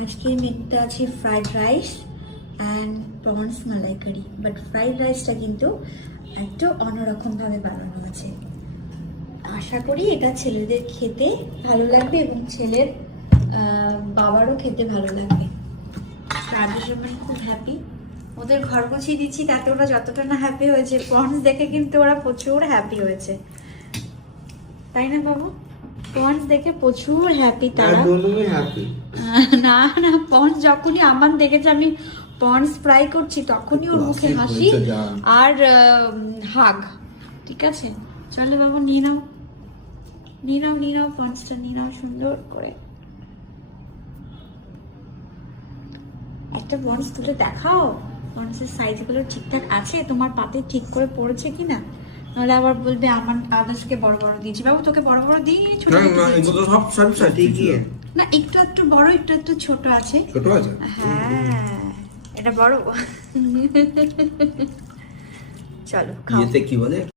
আজকের মেনুতে আছে ফ্রাইড রাইস অ্যান্ড প্রনস মালাইকারি, বাট ফ্রাইড রাইসটা কিন্তু একটু অন্যরকমভাবে বানানো আছে। আশা করি এটা ছেলেদের খেতে ভালো লাগবে এবং ছেলের বাবারও খেতে ভালো লাগবে। তাদের জন্য খুব হ্যাপি। ওদের ঘর গুছিয়ে দিচ্ছি, তাতে ওরা যতটা না হ্যাপি হয়েছে, প্রনস দেখে কিন্তু ওরা প্রচুর হ্যাপি হয়েছে, তাই না বাবু? প্রনস দেখে প্রচুর হ্যাপি তারা। না না, প্রনস যখনই আমার দেখেছে আমি প্রনস ফ্রাই করছি তখনই ওর মুখে হাসি আর হাগ। ঠিক আছে, চলো বাবু নিয়ে নাও, নিয়ে নাও, নিয়ে নাও, প্রনসটা নিয়ে নাও সুন্দর করে। একটা প্রনস তুলে দেখাও, প্রনসের সাইজগুলো ঠিকঠাক আছে, তোমার পাতে ঠিক করে পড়েছে কিনা, নাহলে আবার বলবে আমার আদার্সকে বড় বড় দিয়েছি। বাবু তোকে বড় বড় দিই, ছোট না, একটু একটু বড়, একটু একটু ছোট আছে। ছোট আছে? হ্যাঁ, এটা বড়। চলো কি বলে